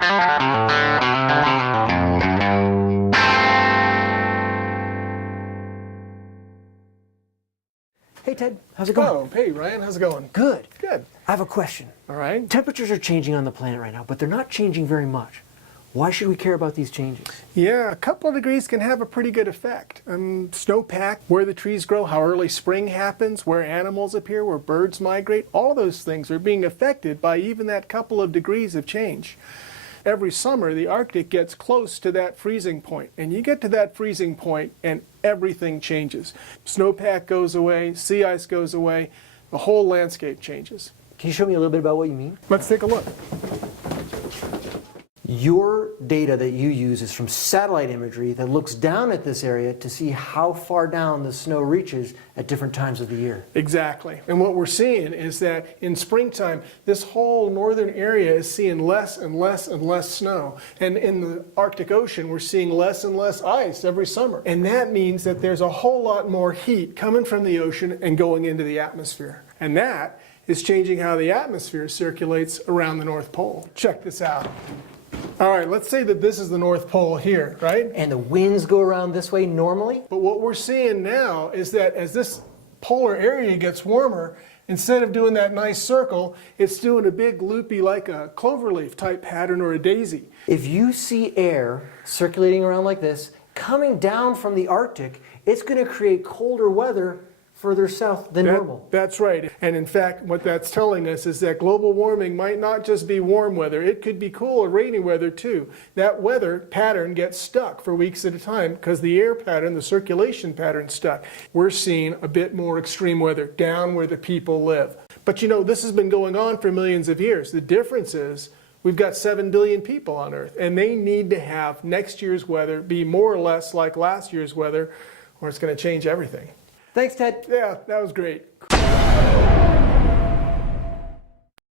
Hey Ted, how's it going? Oh, hey Ryan, how's it going? Good. Good. I have a question. All right. Temperatures are changing on the planet right now, but they're not changing very much. Why should we care about these changes? Yeah, a couple of degrees can have a pretty good effect. Snowpack, where the trees grow, how early spring happens, where animals appear, where birds migrate, all those things are being affected by even that couple of degrees of change. Every summer, the Arctic gets close to that freezing point, and you get to that freezing point and everything changes. Snowpack goes away, sea ice goes away, the whole landscape changes. Can you show me a little bit about what you mean? Let's take a look. Your data that you use is from satellite imagery that looks down at this area to see how far down the snow reaches at different times of the year. Exactly. And what we're seeing is that in springtime, this whole northern area is seeing less and less and less snow. And in the Arctic Ocean, we're seeing less and less ice every summer. And that means that there's a whole lot more heat coming from the ocean and going into the atmosphere. And that is changing how the atmosphere circulates around the North Pole. Check this out. All right, let's say that this is the North Pole here, right? And the winds go around this way normally? But what we're seeing now is that as this polar area gets warmer, instead of doing that nice circle, it's doing a big loopy like a cloverleaf type pattern or a daisy. If you see air circulating around like this, coming down from the Arctic, it's going to create colder weather further south than normal. That's right. And in fact, what that's telling us is that global warming might not just be warm weather. It could be cool or rainy weather too. That weather pattern gets stuck for weeks at a time because the air pattern, the circulation pattern stuck. We're seeing a bit more extreme weather down where the people live. But you know, this has been going on for millions of years. The difference is we've got 7 billion people on Earth, and they need to have next year's weather be more or less like last year's weather, or it's going to change everything. Thanks, Ted. Yeah, that was great.